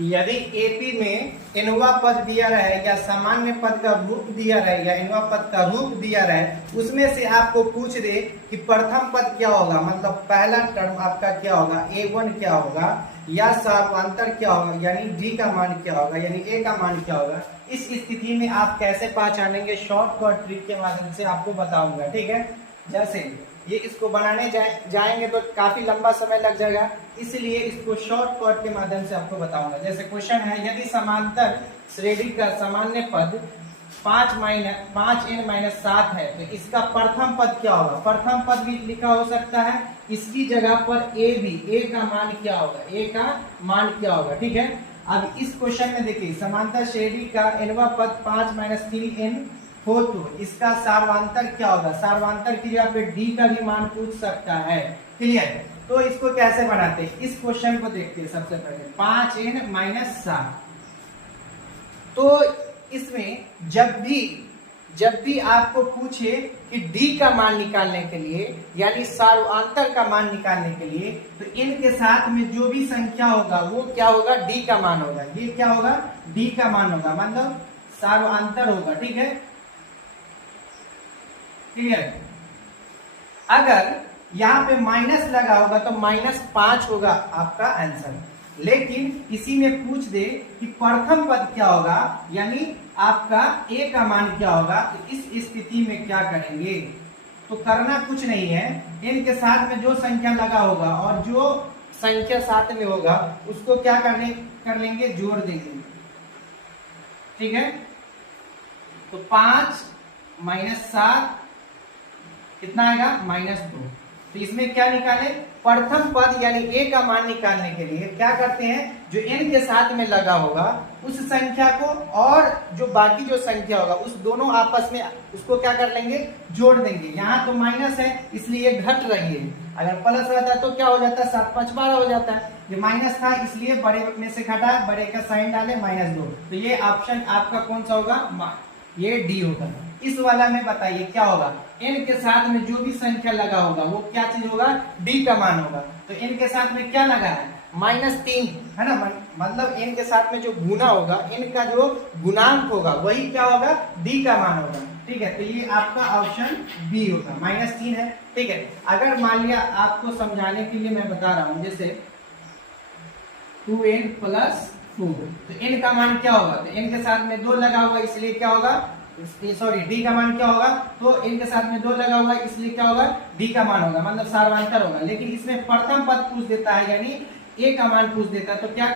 यदि एपी में एनवा पद दिया रहे या सामान्य पद का रूप दिया रहे या एनवा पद का रूप दिया रहे, उसमें से आपको पूछ दे कि प्रथम पद क्या होगा, मतलब पहला टर्म आपका क्या होगा, A1 क्या होगा या सार्वधातुक क्या होगा, यानी D का मान क्या होगा, यानी A का मान क्या होगा। इस स्थिति में आप कैसे पहचानेंगे, शॉर्टकट ट्रिक के माध्यम से आपको बताऊंगा। ठीक है, जैसे ये इसको बनाने जाएंगे तो काफी लंबा समय लग जाएगा, इसलिए इसको शॉर्टकट के माध्यम से आपको बताऊंगा। जैसे क्वेश्चन है, यदि समांतर श्रेणी का सामान्य पद 5n-7 है तो इसका प्रथम पद क्या होगा। प्रथम पद भी लिखा हो सकता है, इसकी जगह पर ए का मान क्या होगा, ए का मान क्या होगा। ठीक है, अब इस क्वेश्चन में देखिए, समांतर श्रेणी का nवा पद 5 - 3n 4, इसका सार्वधातुक क्या होगा। सार्वधातुक की जगह पे डी का भी मान पूछ सकता है। क्लियर, तो इसको कैसे बनाते हैं, इस क्वेश्चन को देखते हैं। सबसे पहले 5n - 7, तो इसमें जब भी आपको पूछे कि डी का मान निकालने के लिए, यानी सार्वधातुक का मान निकालने के लिए, तो इनके साथ में जो भी संख्या होगा वो क्या होगा, डी का मान होगा। ये क्या होगा, डी का मान होगा, मतलब सार्वधातुक होगा। ठीक है, क्लियर। अगर यहाँ पे माइनस लगा होगा तो -5 होगा आपका आंसर। लेकिन इसी में पूछ दे कि प्रथम पद क्या होगा, यानी आपका ए का मान क्या होगा, तो इस स्थिति में क्या करेंगे, तो करना कुछ नहीं है, इनके साथ में जो संख्या लगा होगा और जो संख्या साथ में होगा उसको क्या कर लेंगे, जोड़ देंगे। ठीक है, तो 5 - 7 कितना आएगा, -2। तो इसमें क्या निकाले, प्रथम पद यानी ए का मान निकालने के लिए क्या करते हैं, जो n के साथ में लगा होगा उस संख्या को और जो बाकी जो संख्या होगा उस दोनों आपस में उसको क्या कर लेंगे, जोड़ देंगे। यहाँ तो माइनस है इसलिए घट रही है, अगर प्लस रहता तो क्या हो जाता है, 7 - 5 - 12 हो जाता है। ये माइनस था इसलिए बड़े में से घटा, बड़े का साइन डाले -2, तो ये ऑप्शन आपका कौन सा होगा, ये डी होगा। इस वाला में बताइए क्या होगा, n के साथ में जो भी संख्या लगा होगा वो क्या चीज होगा, d का मान होगा। तो n के साथ में क्या लगा है, -3 है ना, मतलब n के साथ में जो गुना होगा, n का जो गुणांक होगा वही क्या होगा, d का मान होगा। ठीक है, तो ये आपका ऑप्शन बी होगा, -3 है। ठीक है, अगर मान लिया आपको समझाने के लिए मैं बता रहा हूं, जैसे 2n + 4, तो n का मान क्या होगा, तो n के साथ में 2 लगा होगा इसलिए क्या होगा, सॉरी डी का मान क्या होगा, तो इनके साथ में 2 लगा हुआ है इसलिए क्या होगा, डी का मान होगा, मतलब सार्वधातुक होगा। लेकिन इसमें प्रथम पद पूछ देता है, यानी ए का मान पूछ देता है, तो क्या